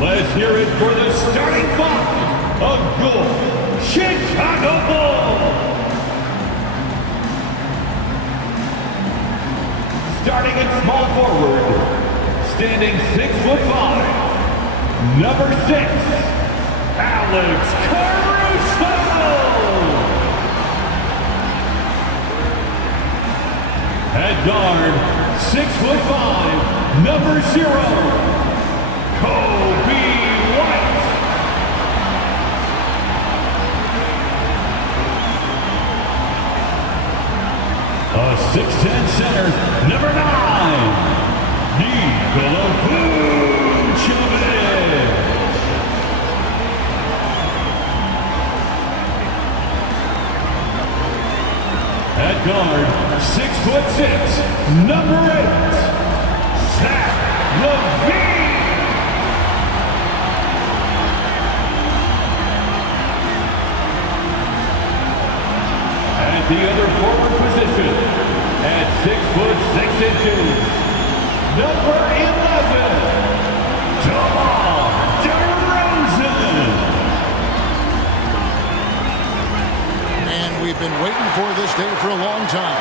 Let's hear it for the starting five of your Chicago Bulls. Starting at small forward, standing 6'5", number 6, Alex Caruso. At guard, 6'5", number 0, Kobe White. A 6'10" center, number 9, Nikola Vucevic. At guard, 6'6", number 8, Zach LaVine. At the other forward position, at 6'6", number 11, Demar Derozan. And we've been waiting for this day for a long time.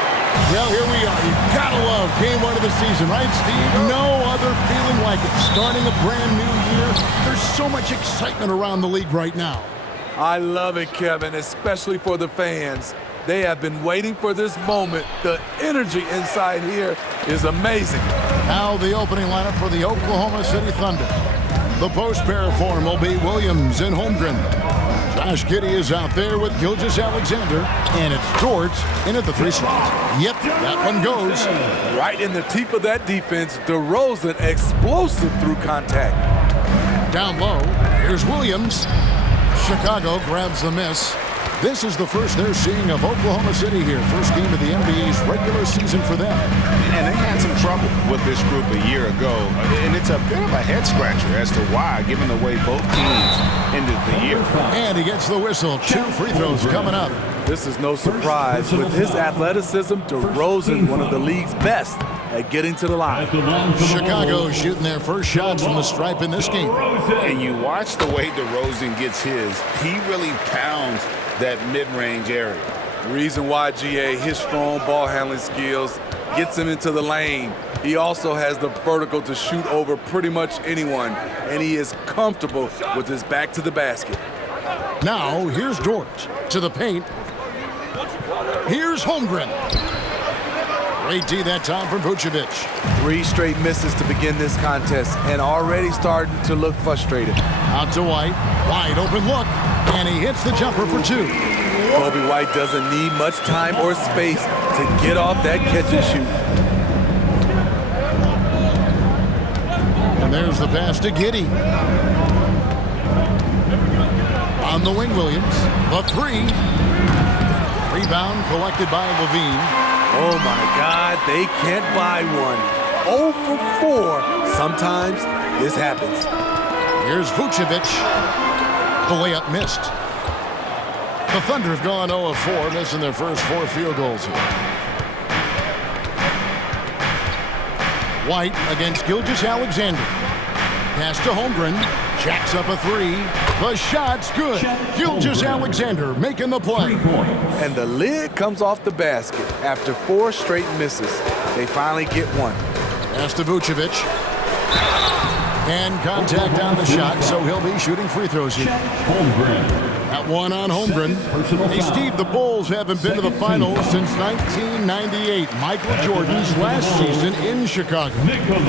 Well, here we are. You gotta love game 1 of the season, right, Steve? No other feeling like it. Starting a brand new year, there's so much excitement around the league right now. I love it, Kevin, especially for the fans. They have been waiting for this moment. The energy inside here is amazing. Now the opening lineup for the Oklahoma City Thunder. The post pair form will be Williams and Holmgren. Josh Giddey is out there with Gilgeous-Alexander, and it's George in at the 3 slot. Yep, that one goes. Right in the teeth of that defense, Derozan explosive through contact. Down low, here's Williams. Chicago grabs the miss. This is the first they're seeing of Oklahoma City here. First game of the NBA's regular season for them. And they had some trouble with this group a year ago. And it's a bit of a head-scratcher as to why, given the way both teams ended the year. And he gets the whistle. 2 free throws coming up. This is no surprise. With his athleticism, Derozan, one of the league's best at getting to the line. Chicago shooting their first shots from the stripe in this game. And you watch the way Derozan gets his. He really pounds that mid-range area. Reason why, GA, his strong ball handling skills gets him into the lane. He also has the vertical to shoot over pretty much anyone, and he is comfortable with his back to the basket. Now, here's George to the paint. Here's Holmgren. Great D that time from Vucevic. 3 straight misses to begin this contest, and already starting to look frustrated. Out to White. Wide open look. And he hits the jumper for 2. Kobe White doesn't need much time or space to get off that catch and shoot. And there's the pass to Giddey. On the wing, Williams. The 3. Rebound collected by LaVine. Oh, my God, they can't buy one. 0 for 4. Sometimes this happens. Here's Vucevic. The layup missed. The Thunder have gone 0 of 4, missing their first 4 field goals here. White against Gilgeous-Alexander. Pass to Holmgren. Jacks up a 3. The shot's good. Gilgeous-Alexander making the play. And the lid comes off the basket after 4 straight misses. They finally get one. Pass to Vucevic. And contact on the shot, so he'll be shooting free throws here. That one on Holmgren. Hey, Steve, the Bulls haven't been to the finals since 1998. Michael Jordan's last season in Chicago.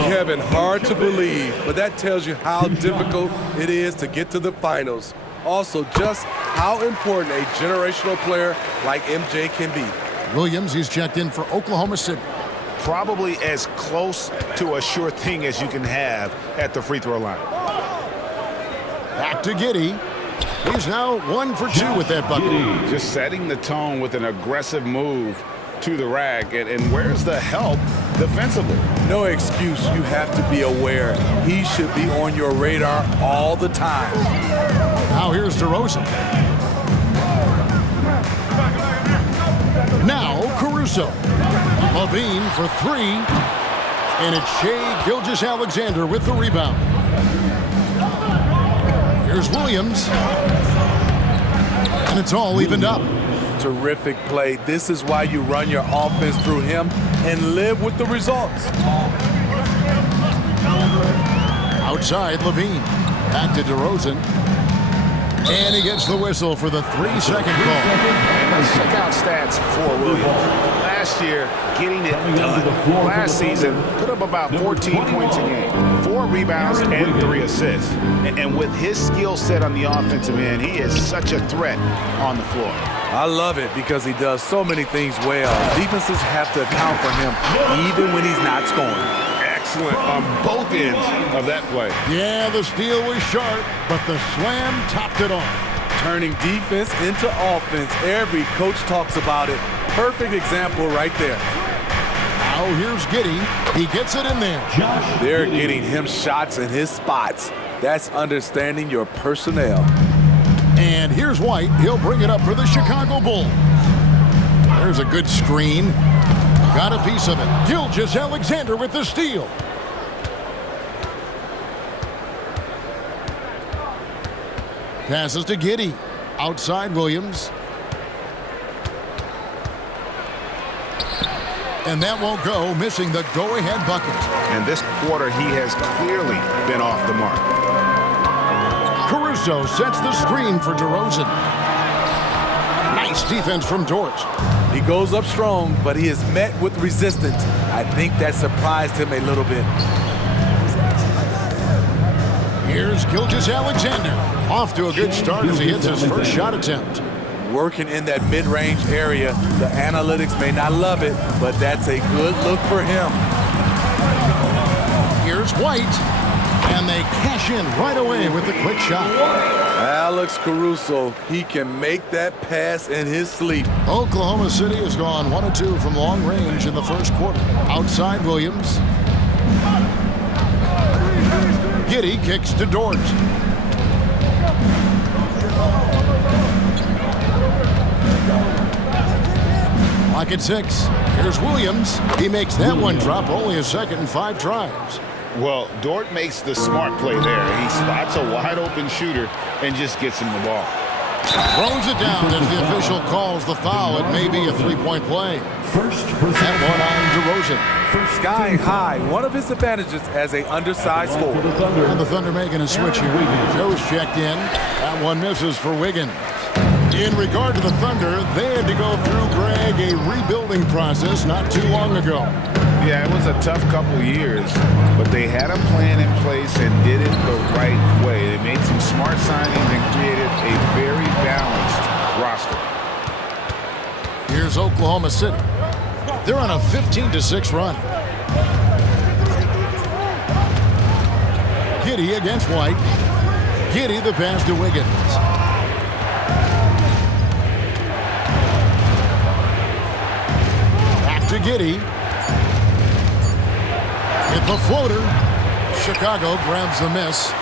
Kevin, hard to believe, but that tells you how difficult it is to get to the finals. Also, just how important a generational player like MJ can be. Williams, he's checked in for Oklahoma City. Probably as close to a sure thing as you can have at the free throw line. Back to Giddey. He's now 1 for 2 with that bucket. Just setting the tone with an aggressive move to the rack. And where's the help defensively? No excuse. You have to be aware. He should be on your radar all the time. Now here's Derozan. Now Caruso. LaVine for 3. And it's Shai Gilgeous-Alexander with the rebound. Here's Williams. And it's all evened up. Terrific play. This is why you run your offense through him and live with the results. Outside, Levine. Back to Derozan. And he gets the whistle for the 3-second call. And let's check out stats for Williams. Last year, getting it done. Last season, put up about 14 points a game, 4 rebounds and 3 assists. And with his skill set on the offensive end, he is such a threat on the floor. I love it because he does so many things well. Defenses have to account for him even when he's not scoring. Excellent on both ends of that play. Yeah, the steal was sharp, but the slam topped it off. Turning defense into offense. Every coach talks about it. Perfect example right there. Now here's Giddey. He gets it in there. They're getting him shots in his spots. That's understanding your personnel. And here's White. He'll bring it up for the Chicago Bulls. There's a good screen. Got a piece of it. Gilgeous-Alexander with the steal. Passes to Giddey. Outside Williams. And that won't go, missing the go-ahead bucket. And this quarter, he has clearly been off the mark. Caruso sets the screen for Derozan. Nice defense from Dort. He goes up strong, but he is met with resistance. I think that surprised him a little bit. Here's Gilgeous-Alexander. Off to a good start as he hits his first shot attempt. Working in that mid-range area. The analytics may not love it, but that's a good look for him. Here's White. And they cash in right away with the quick shot. Alex Caruso, he can make that pass in his sleep. Oklahoma City has gone 1 of 2 from long range in the first quarter. Outside Williams. Giddey kicks to Dort. Lock at 6. Here's Williams. He makes that one drop, only a second and 5 tries. Well, Dort makes the smart play there. He spots a wide-open shooter and just gets him the ball. Throws it down as the official calls the foul. It may be a 3-point play. That one on Derozan. Sky high, one of his advantages as a undersized forward. And the Thunder making a switch here. Joe's checked in. That one misses for Wiggins. In regard to the Thunder, they had to go through, Greg, a rebuilding process not too long ago. Yeah, it was a tough couple of years, but they had a plan in place and did it the right way. They made some smart signings and created a very balanced roster. Here's Oklahoma City. They're on a 15-6 run. Giddey against White. Giddey the pass to Wiggins. Back to Giddey. Hit the floater. Chicago grabs the miss.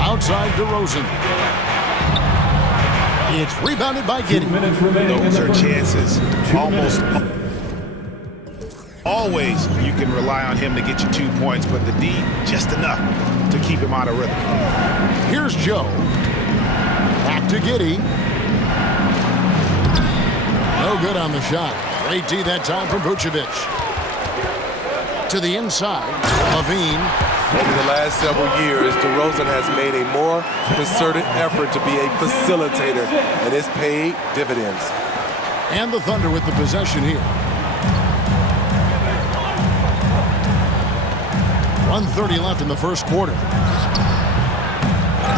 Outside Derozan. It's rebounded by Giddey. Those are chances. Almost always you can rely on him to get you 2 points, but the D just enough to keep him out of rhythm. Here's Joe. Back to Giddey. No good on the shot. Great D that time from Vucevic. To the inside, Levine. Over the last several years, Derozan has made a more concerted effort to be a facilitator, and it's paid dividends. And the Thunder with the possession here. 1:30 left in the first quarter.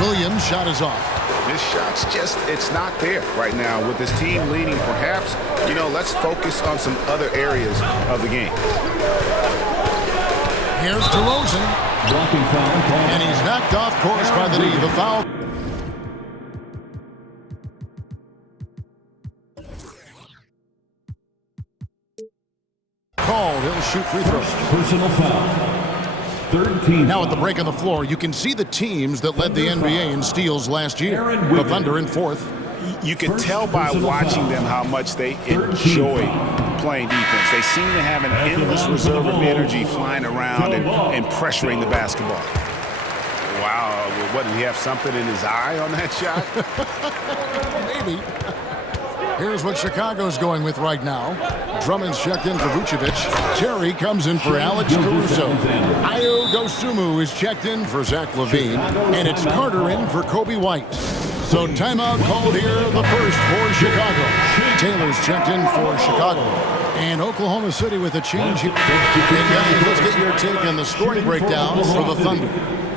Williams' shot is off. His shot's just, it's not there right now. With his team leading, perhaps, let's focus on some other areas of the game. Here's Derozan. And he's knocked off course by the knee. The foul. Called. He'll shoot free throws. Personal foul. Third team. Now at the break on the floor, you can see the teams that led the NBA in steals last year. The Thunder in 4th. You can tell by watching them how much they enjoy playing defense. They seem to have an endless reserve of energy flying around and pressuring the basketball. Wow, what, did he have something in his eye on that shot? Maybe. Here's what Chicago's going with right now. Drummond's checked in for Vucevic. Terry comes in for Alex Caruso. Ayo Dosunmu is checked in for Zach LaVine. And it's Carter in for Kobe White. So timeout called here, the first for Chicago. Taylor's checked in for Chicago. And Oklahoma City with a change. And guys, let's get your take on the scoring breakdown for the Thunder.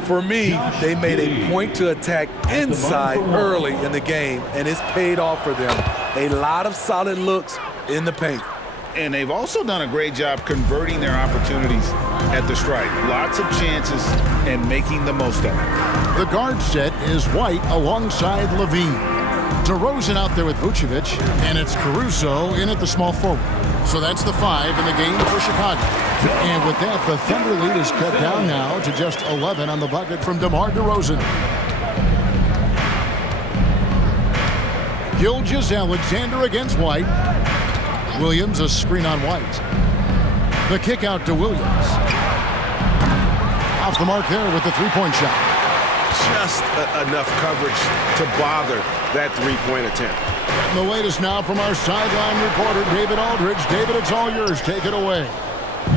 For me, they made a point to attack inside early in the game, and it's paid off for them. A lot of solid looks in the paint. And they've also done a great job converting their opportunities at the stripe. Lots of chances and making the most of it. The guard set is White alongside LaVine. Derozan out there with Vucevic, and it's Caruso in at the small forward. So that's the 5 in the game for Chicago. And with that, the Thunder lead is cut down now to just 11 on the bucket from Demar Derozan. Gilgeous-Alexander against White. Williams a screen on White. The kick out to Williams. Off the mark there with the three-point shot. Just enough coverage to bother that three-point attempt. And the latest now from our sideline reporter, David Aldridge. David, it's all yours. Take it away.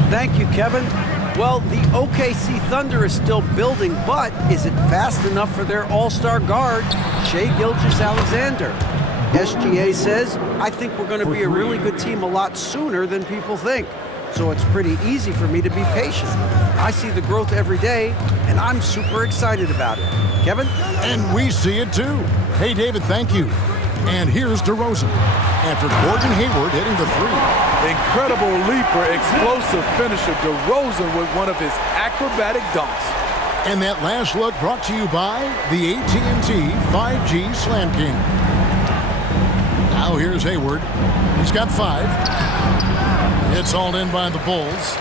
Thank you, Kevin. Well, the OKC Thunder is still building, but is it fast enough for their all-star guard, Shai Gilgeous-Alexander? SGA says, I think we're going to be a really good team a lot sooner than people think. So it's pretty easy for me to be patient. I see the growth every day, and I'm super excited about it. Kevin? And we see it too. Hey, David, thank you. And here's Derozan. After Gordon Hayward hitting the three. Incredible leaper, explosive finisher. Derozan with one of his acrobatic dunks. And that last look brought to you by the AT&T 5G Slam King. Now here's Hayward. He's got 5. It's hauled in by the Bulls.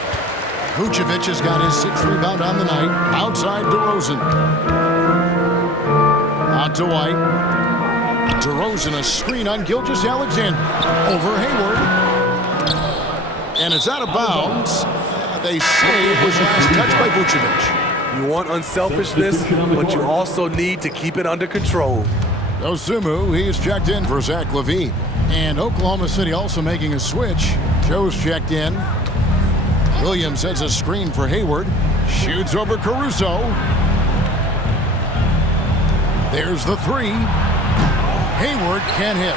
Vucevic has got his 6th rebound on the night. Outside Derozan. Out to White. Derozan a screen on Gilgeous-Alexander. Over Hayward. And it's out of bounds. They say it was last touched by Vucevic. You want unselfishness, but you also need to keep it under control. Dosunmu, he's checked in for Zach LaVine. And Oklahoma City also making a switch. Joe's checked in. Williams sets a screen for Hayward. Shoots over Caruso. There's the 3. Hayward can't hit.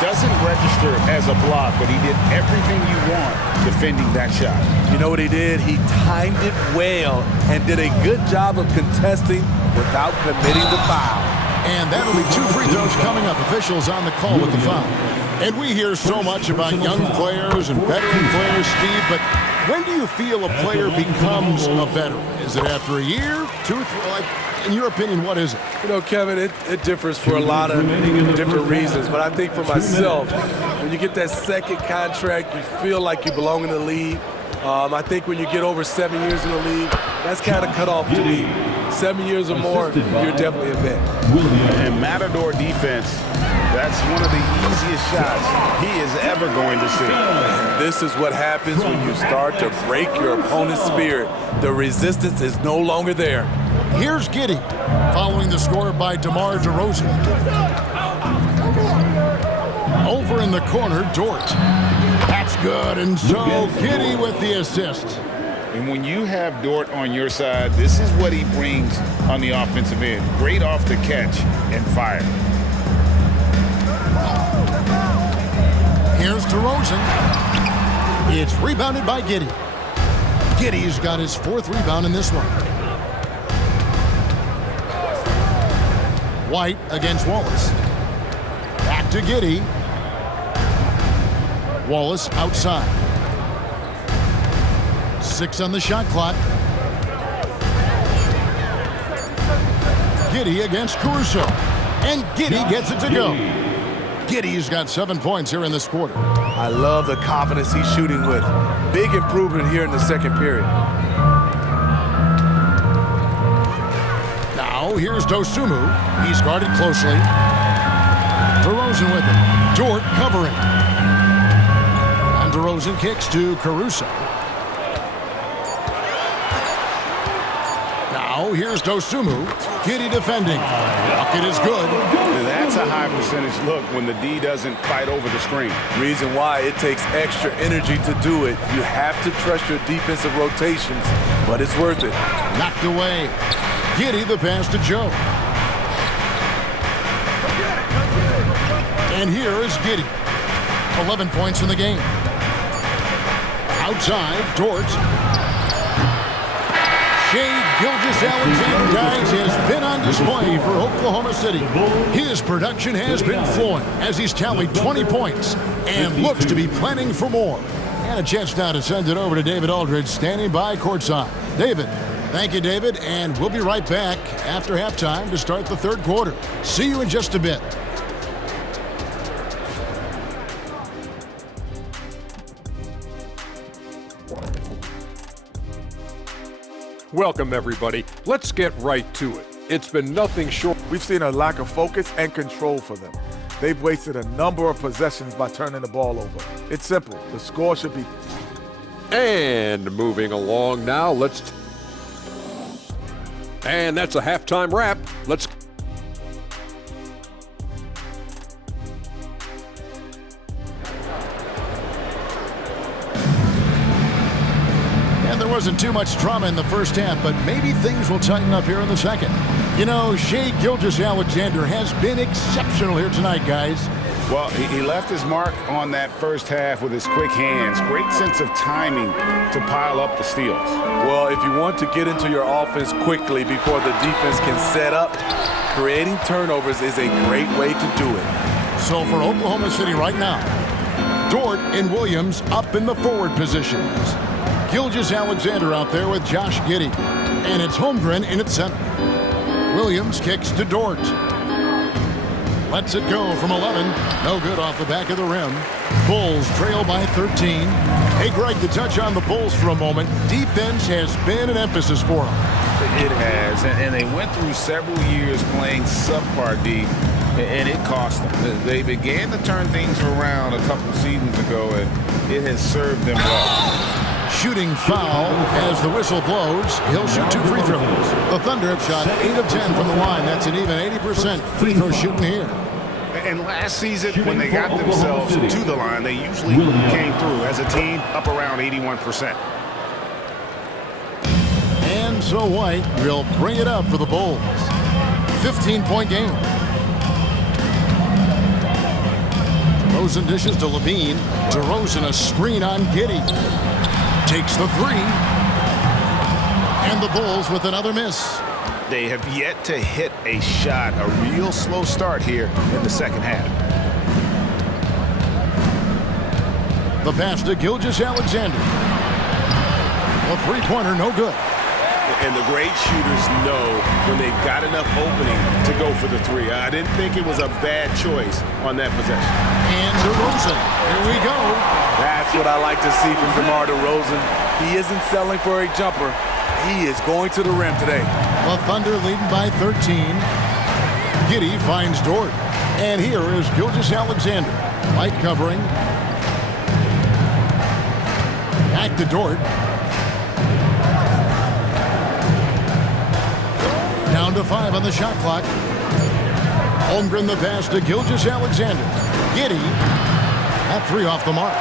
Doesn't register as a block, but he did everything you want defending that shot. You know what he did? He timed it well and did a good job of contesting without committing the foul. And that'll be 2 free throws coming up. Officials on the call with the foul. And we hear so much about young players and veteran players, Steve, but when do you feel a player becomes a veteran? Is it after a year, 2, 3? Like, in your opinion, what is it? You know, Kevin, it differs for a lot of different reasons. But I think for myself, when you get that second contract, you feel like you belong in the league. I think when you get over 7 years in the league, that's kind of cut off to me. 7 years or more, you're definitely a vet. And Matador defense, that's one of the easiest shots he is ever going to see. This is what happens when you start to break your opponent's spirit. The resistance is no longer there. Here's Giddey, following the score by Demar Derozan. Over in the corner, Dort. That's good, and so Giddey with the assist. And when you have Dort on your side, this is what he brings on the offensive end. Great off the catch and fire. Here's Derozan. It's rebounded by Giddey. Giddey's got his 4th rebound in this one. White against Wallace. Back to Giddey. Wallace outside. 6 on the shot clock. Giddey against Caruso. And Giddey gets it to go. Giddey's got 7 points here in this quarter. I love the confidence he's shooting with. Big improvement here in the second period. Now here's Dosunmu. He's guarded closely. Derozan with it. Dort covering. And Derozan kicks to Caruso. Now Now, here's Dosumu. Giddy defending. Bucket is good. That's a high percentage look when the D doesn't fight over the screen. Reason why it takes extra energy to do it. You have to trust your defensive rotations, but it's worth it. Knocked away. Giddy the pass to Joe. And here is Giddy. 11 points in the game. Outside, Dort. Shai Gilgeous-Alexander, guys, has been on display for Oklahoma City. His production has been flowing as he's tallied 20 points and looks to be planning for more. And a chance now to send it over to David Aldridge, standing by courtside. David. Thank you, David, and we'll be right back after halftime to start the third quarter. See you in just a bit. Welcome, everybody. Let's get right to it. It's been nothing short. We've seen a lack of focus and control for them. They've wasted a number of possessions by turning the ball over. It's simple. The score should be... And moving along now, And that's a halftime wrap. Let's... There wasn't too much drama in the first half, but maybe things will tighten up here in the second. You know, Shai Gilgeous-Alexander has been exceptional here tonight, guys. Well, he left his mark on that first half with his quick hands. Great sense of timing to pile up the steals. Well, if you want to get into your offense quickly before the defense can set up, creating turnovers is a great way to do it. So for Oklahoma City right now, Dort and Williams up in the forward positions. Gilgeous-Alexander out there with Josh Giddey. And it's Holmgren in its center. Williams kicks to Dort. Lets it go from 11. No good off the back of the rim. Bulls trail by 13. Hey, Greg, to touch on the Bulls for a moment, defense has been an emphasis for them. It has, and they went through several years playing subpar D, and it cost them. They began to turn things around a couple seasons ago, and it has served them well. Shooting foul as the whistle blows. He'll shoot 2 free throws. The Thunder have shot 8 of 10 from the line. That's an even 80% free throw shooting here. And last season, when they got themselves to the line, they usually came through as a team up around 81%. And so White will bring it up for the Bulls. 15-point game. Derozan dishes to Levine. Derozan a screen on Giddey. Takes the 3. And the Bulls with another miss. They have yet to hit a shot, a real slow start here in the second half. The pass to Gilgeous-Alexander. A three-pointer, no good. And the great shooters know when they've got enough opening to go for the 3. I didn't think it was a bad choice on that possession. And Derozan, here we go. That's what I like to see from Demar Derozan. He isn't settling for a jumper. He is going to the rim today. The Thunder leading by 13. Giddey finds Dort. And here is Gilgeous-Alexander. Light covering. Back to Dort. Down to 5 on the shot clock. Holmgren the pass to Gilgeous-Alexander. Giddey. That 3 off the mark.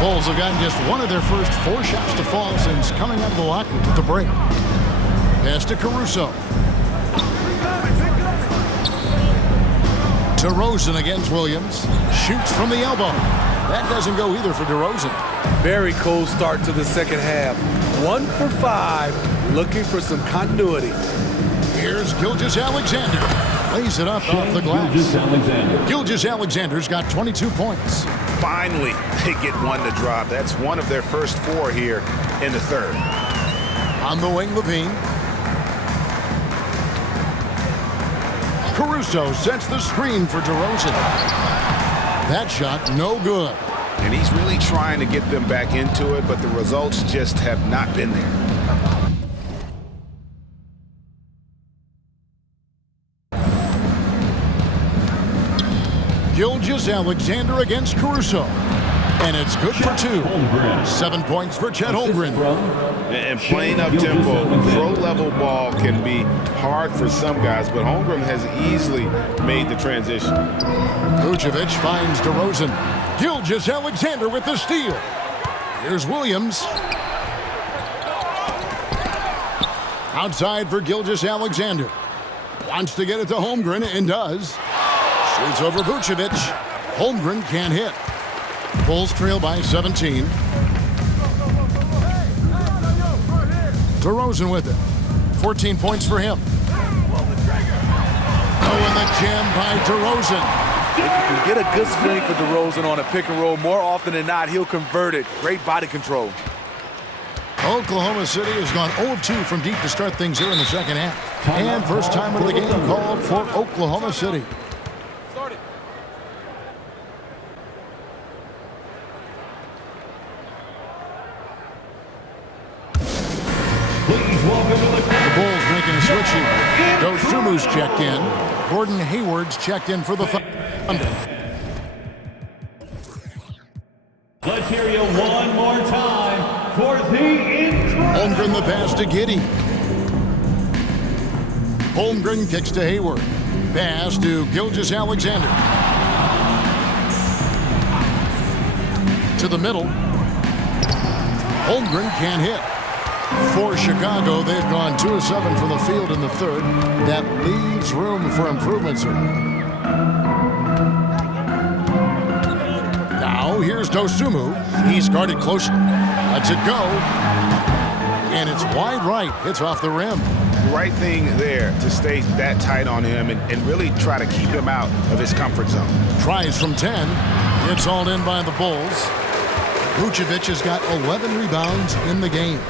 Bulls have gotten just one of their first 4 shots to fall since coming out of the locker room at the break. Pass to Caruso. Derozan against Williams. Shoots from the elbow. That doesn't go either for Derozan. Very cold start to the second half. 1 for 5, looking for some continuity. Here's Gilgeous-Alexander. Lays it up off the glass. Gilgeous-Alexander's got 22 points. Finally, they get one to drop. That's one of their first 4 here in the third. On the wing, Levine. Caruso sets the screen for Derozan. That shot, no good. And he's really trying to get them back into it, but the results just have not been there. Gilgeous-Alexander against Caruso. And it's good for 2. 7 points for Chet Holmgren. And playing up-tempo, pro-level ball can be hard for some guys, but Holmgren has easily made the transition. Vucevic finds Derozan. Gilgeous-Alexander with the steal. Here's Williams. Outside for Gilgeous-Alexander. Wants to get it to Holmgren and does. Shoots over Vucevic. Holmgren can't hit. Bulls trail by 17. Derozan with it. 14 points for him. Oh, and the jam by Derozan. If you can get a good screen for Derozan on a pick and roll, more often than not, he'll convert it. Great body control. Oklahoma City has gone 0 of 2 from deep to start things here in the second half. And first time of the game called for Oklahoma City. The Bulls making a switch here. Dosumu's checked in. Gordon Hayward's checked in for the Thunder. Let's hear you one more time for the intro. Holmgren the pass to Giddey. Holmgren kicks to Hayward. Pass to Gilgeous-Alexander. To the middle. Holmgren can't hit. For Chicago, they've gone 2 of 7 from the field in the third. That leaves room for improvement, certainly. Now, here's Dosumu. He's guarded closely. Lets it go. And it's wide right. It's off the rim. Right thing there to stay that tight on him and really try to keep him out of his comfort zone. Tries from 10. It's hauled in by the Bulls. Vucevic has got 11 rebounds in the game.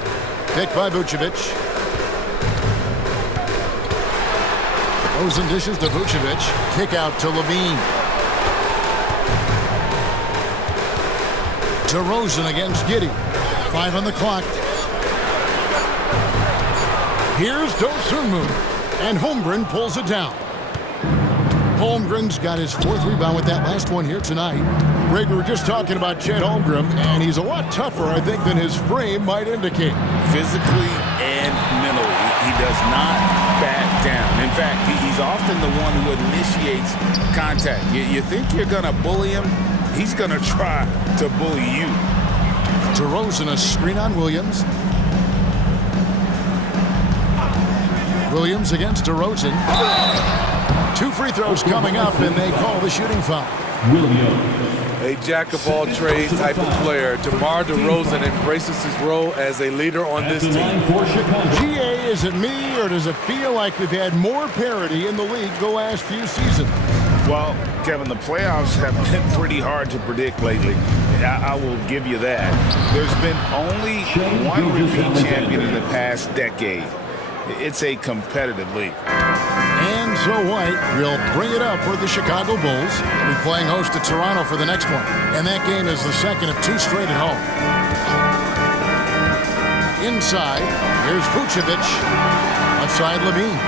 Picked by Vucevic. Derozan dishes to Vucevic. Kick out to Levine. Derozan against Giddey. 5 on the clock. Here's Dosumu. And Holmgren pulls it down. Holmgren's got his 4th rebound with that last one here tonight. Greg, we were just talking about Chet Holmgren, and he's a lot tougher, I think, than his frame might indicate. Physically and mentally, he does not back down. In fact, he's often the one who initiates contact. You think you're going to bully him? He's going to try to bully you. Derozan a screen on Williams. Williams against Derozan. 2 free throws coming up, and they call the shooting foul. A jack-of-all-trades type of player. Demar Derozan embraces his role as a leader on this team. GA, is it me, or does it feel like we've had more parity in the league the last few seasons? Well, Kevin, the playoffs have been pretty hard to predict lately. I will give you that. There's been only one repeat champion in the past decade. It's a competitive league. And so White will bring it up for the Chicago Bulls. They'll be playing host to Toronto for the next one. And that game is the second of 2 straight at home. Inside, here's Vucevic. Outside, Levine.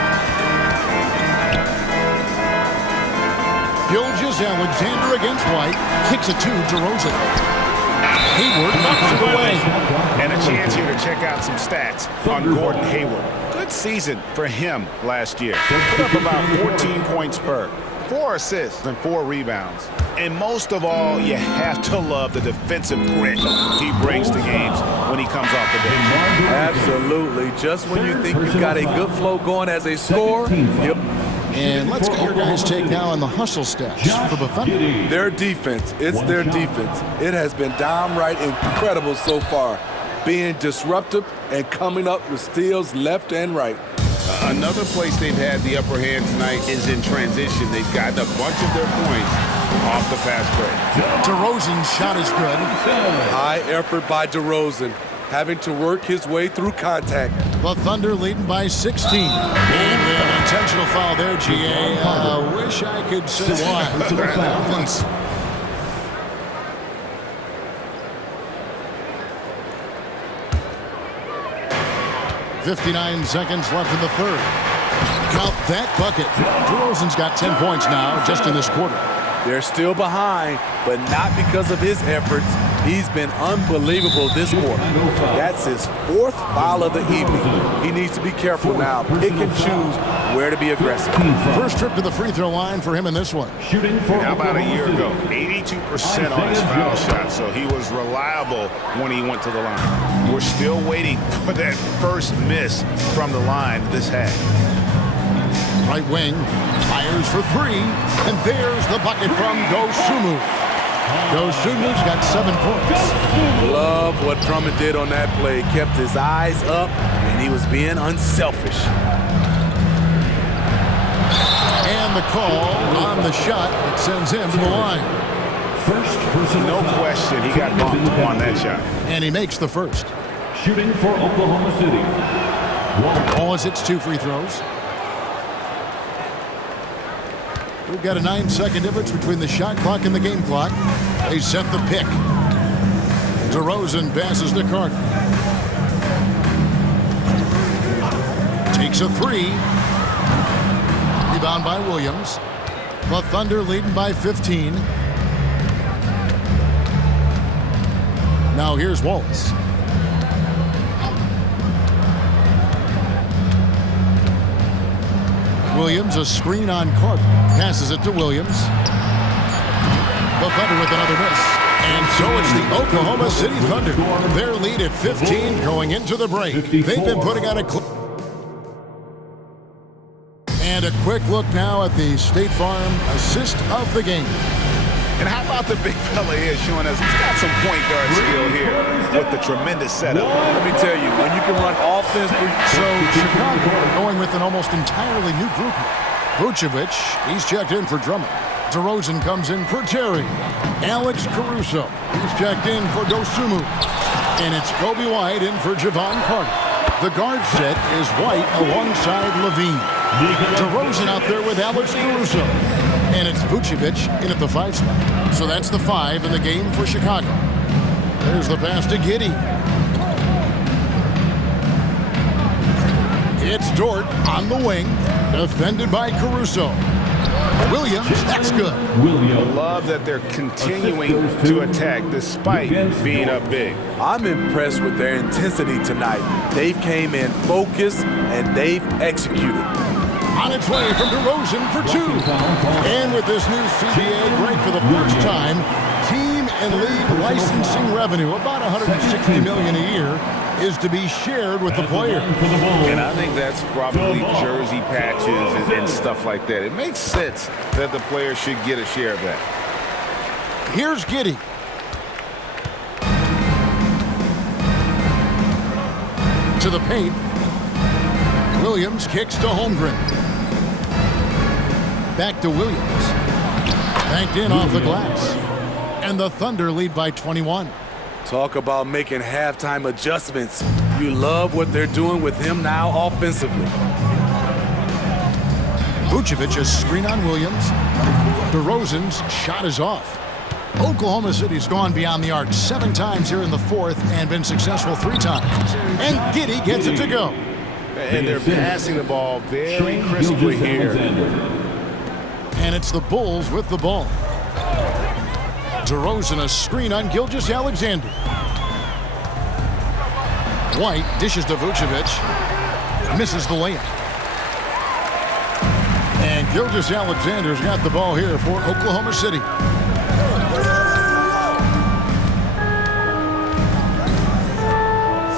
Gilgeous-Alexander against White. Kicks it to Derozan. Hayward knocks it away. And a chance here to check out some stats on Gordon Hayward. Good season for him last year. He put up about 14 points per, 4 assists and 4 rebounds. And most of all, you have to love the defensive grit he brings to games when he comes off the bench. Absolutely. Just when you think you've got a good flow going as a scorer, yep. And let's get your guys' take now on the hustle stats for the Thunder. Their defense, it's their defense. It has been downright incredible so far, being disruptive and coming up with steals left and right. Another place they've had the upper hand tonight is in transition. They've gotten a bunch of their points off the fast break. Derozan's shot is good. High effort by Derozan, having to work his way through contact. The Thunder leading by 16. And we have an intentional foul there, GA. Wish I could say why. 59 seconds left in the third. Count that bucket. Derozan's got 10 points now just in this quarter. They're still behind, but not because of his efforts. He's been unbelievable this quarter. That's his 4th foul of the evening. He needs to be careful now. Pick and choose where to be aggressive. First trip to the free throw line for him in this one. Shooting for How about a year ago? 82% on his foul shot, so he was reliable when he went to the line. We're still waiting for that first miss from the line this half. Right wing, fires for 3, and there's the bucket from Dosunmu. Dosunmu's got 7 points. Love what Drummond did on that play. Kept his eyes up, and he was being unselfish. And the call on the shot that sends him to the line. first person. No question, he got bumped on that shot. And he makes the first. Shooting for Oklahoma City. Wallace hits 2 free throws. We've got a 9-second difference between the shot clock and the game clock. They set the pick. Derozan passes to Carter. Takes a 3. Rebound by Williams. The Thunder leading by 15. Now here's Wallace. Williams, a screen on Carter. Passes it to Williams. The Thunder with another miss. And so it's the Oklahoma City Thunder. Their lead at 15 going into the break. They've been putting on a and a quick look now at the State Farm assist of the game. And how about the big fella here showing us he's got some point guard skill here with the tremendous setup. Let me tell you, when you can run offense. So Chicago going with an almost entirely new group. Vucevic, he's checked in for Drummond. Derozan comes in for Terry. Alex Caruso, he's checked in for Dosunmu. And it's Kobe White in for Javon Carter. The guard set is White alongside Levine. Derozan out there with Alex Caruso. And it's Vucevic in at the 5 spot. So that's the 5 in the game for Chicago. There's the pass to Giddey. It's Dort on the wing. Defended by Caruso. Williams, that's good. I love that they're continuing to attack despite being up big. I'm impressed with their intensity tonight. They've came in focused and they've executed. On its way from Derozan for 2. And with this new CBA break for the first time, team and league licensing revenue, about $160 million a year, is to be shared with the player. And I think that's probably jersey patches and stuff like that. It makes sense that the player should get a share of that. Here's Giddey. To the paint. Williams kicks to Holmgren. Back to Williams. Banked in off the glass. And the Thunder lead by 21. Talk about making halftime adjustments. You love what they're doing with him now offensively. Vucevic, a screen on Williams. Derozan's shot is off. Oklahoma City's gone beyond the arc 7 times here in the 4th and been successful 3 times. And Giddey gets it to go. And they're passing the ball very crisply here. And it's the Bulls with the ball. Derozan, a screen on Gilgeous-Alexander. White dishes to Vucevic. Misses the layup. And Gilgeous-Alexander's got the ball here for Oklahoma City.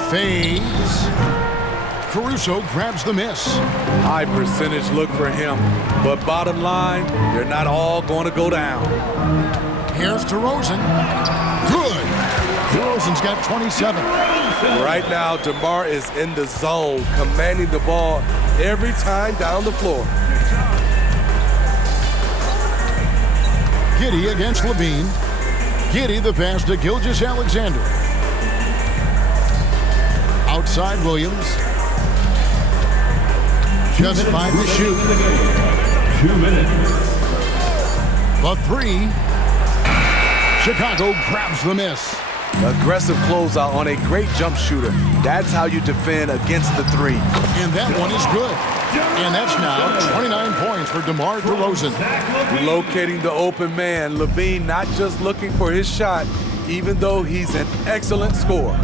Fades. Caruso grabs the miss. High percentage look for him. But bottom line, they're not all going to go down. Here's Derozan. Good. Derozan's got 27. Right now, Demar is in the zone, commanding the ball every time down the floor. Giddey against Levine. Giddey the pass to Gilgeous-Alexander. Outside Williams. Just 5 to shoot. 2 minutes. The 3. Chicago grabs the miss. Aggressive closeout on a great jump shooter. That's how you defend against the 3. And that one is good. And that's now 29 points for Demar Derozan. Locating the open man. Levine not just looking for his shot. even though he's an excellent scorer.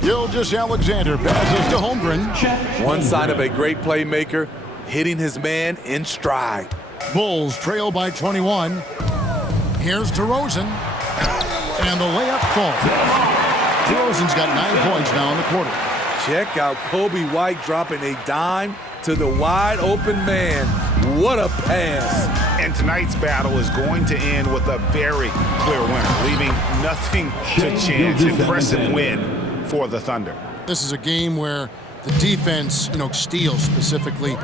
Gilgeous-Alexander passes to Holmgren. One sign of a great playmaker, hitting his man in stride. Bulls trail by 21. Here's Derozan. And the layup falls. Derozan's got 9 points now in the quarter. Check out Kobe White dropping a dime to the wide open man. What a pass. And tonight's battle is going to end with a very clear winner, leaving nothing to chance. Impressive win for the Thunder. This is a game where the defense, steals specifically,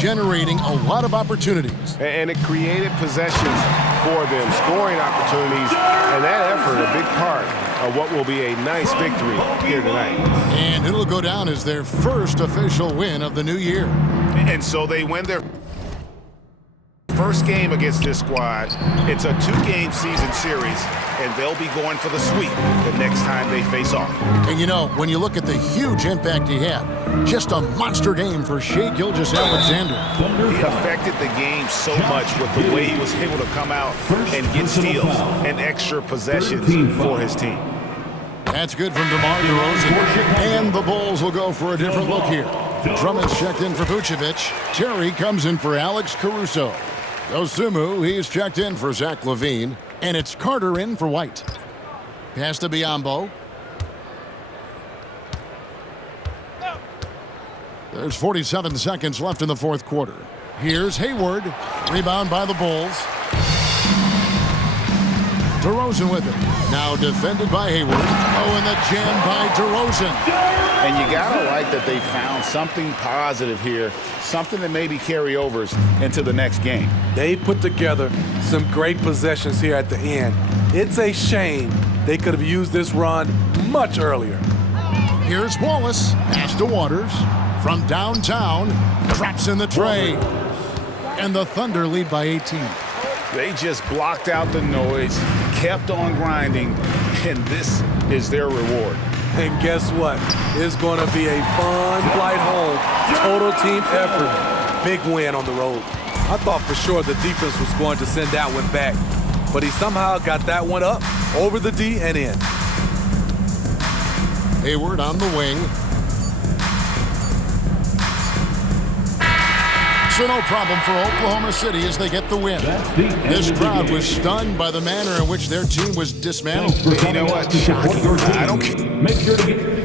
generating a lot of opportunities. And it created possessions for them, scoring opportunities, and that effort a big part of what will be a nice victory here tonight. And it'll go down as their first official win of the new year. And so they win their first game against this squad. It's a 2-game season series, and they'll be going for the sweep the next time they face off. And when you look at the huge impact he had, just a monster game for Shai Gilgeous-Alexander. He affected the game so much with the way he was able to come out and get steals and extra possessions for his team. That's good from Demar Derozan. And the Bulls will go for a different look here. Drummond's checked in for Vucevic. Terry comes in for Alex Caruso. Dosunmu, he's checked in for Zach LaVine. And it's Carter in for White. Pass to Biyombo. There's 47 seconds left in the fourth quarter. Here's Hayward. Rebound by the Bulls. Derozan with it. Now defended by Hayward. Oh, and the jam by Derozan. And you gotta like that they found something positive here, something that maybe carry overs into the next game. They put together some great possessions here at the end. It's a shame they could have used this run much earlier. Here's Wallace. Pass to Waters. From downtown. Drops in the tray. And the Thunder lead by 18. They just blocked out the noise, kept on grinding, and this is their reward. And guess what? It's going to be a fun flight home. Total team effort. Big win on the road. I thought for sure the defense was going to send that one back, but he somehow got that one up, over the D, and in. Hayward on the wing. So no problem for Oklahoma City as they get the win. This crowd was stunned by the manner in which their team was dismantled. You know what? I don't care. Make sure to get